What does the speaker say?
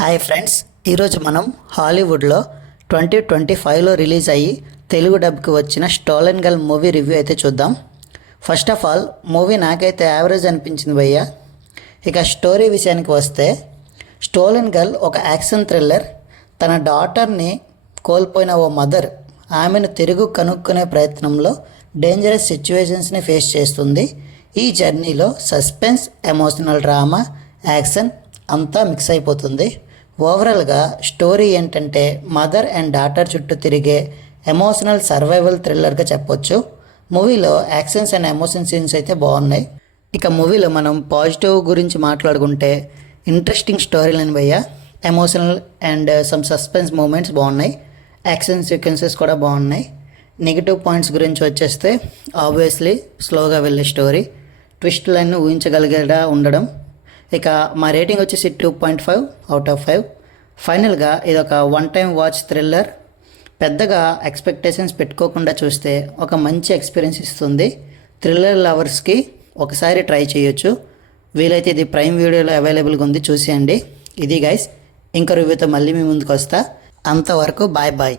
Hi friends, ఈరోజు మనం హాలీవుడ్లో 2025లో రిలీజ్ అయ్యి తెలుగు డబ్కి వచ్చిన స్టోలెన్ గర్ల్ మూవీ రివ్యూ అయితే చూద్దాం. ఫస్ట్ ఆఫ్ ఆల్ మూవీ నాకైతే యావరేజ్ అనిపించింది భయ్య. ఇక స్టోరీ విషయానికి వస్తే, స్టోలెన్ గర్ల్ ఒక యాక్షన్ థ్రిల్లర్. తన డాటర్ని కోల్పోయిన ఓ మదర్ ఆమెను తిరుగు కనుక్కునే ప్రయత్నంలో డేంజరస్ సిచ్యువేషన్స్ని ఫేస్ చేస్తుంది. ఈ జర్నీలో సస్పెన్స్, ఎమోషనల్ డ్రామా, యాక్షన్ అంతా మిక్స్ అయిపోతుంది. ఓవరాల్గా స్టోరీ ఏంటంటే మదర్ అండ్ డాటర్ చుట్టూ తిరిగే ఎమోషనల్ సర్వైవల్ థ్రిల్లర్గా చెప్పొచ్చు. మూవీలో యాక్షన్స్ అండ్ ఎమోషన్ సీన్స్ అయితే బాగున్నాయి. ఇక మూవీలో మనం పాజిటివ్ గురించి మాట్లాడుకుంటే ఇంట్రెస్టింగ్ స్టోరీ లైన్ భయ్య, emotional and some suspense moments బాగున్నాయి, యాక్షన్ సీక్వెన్సెస్ కూడా బాగున్నాయి. నెగిటివ్ పాయింట్స్ గురించి వచ్చేస్తే ఆబ్వియస్లీ స్లోగా వెళ్ళే స్టోరీ, ట్విస్ట్ లైన్ ఊహించగలిగేలా ఉండడం. ఇక మా రేటింగ్ వచ్చేసి 2.5 అవుట్ ఆఫ్ 5. ఫైనల్గా ఇది ఒక వన్ టైం వాచ్ థ్రిల్లర్. పెద్దగా ఎక్స్పెక్టేషన్స్ పెట్టుకోకుండా చూస్తే ఒక మంచి ఎక్స్పీరియన్స్ ఇస్తుంది. థ్రిల్లర్ లవర్స్కి ఒకసారి ట్రై చేయొచ్చు. వీలైతే ఇది ప్రైమ్ వీడియోలో అవైలబుల్గా ఉంది, చూసేయండి. ఇది గైస్, ఇంకో రివ్యూతో మళ్ళీ మీ ముందుకు వస్తా. అంతవరకు బాయ్ బాయ్.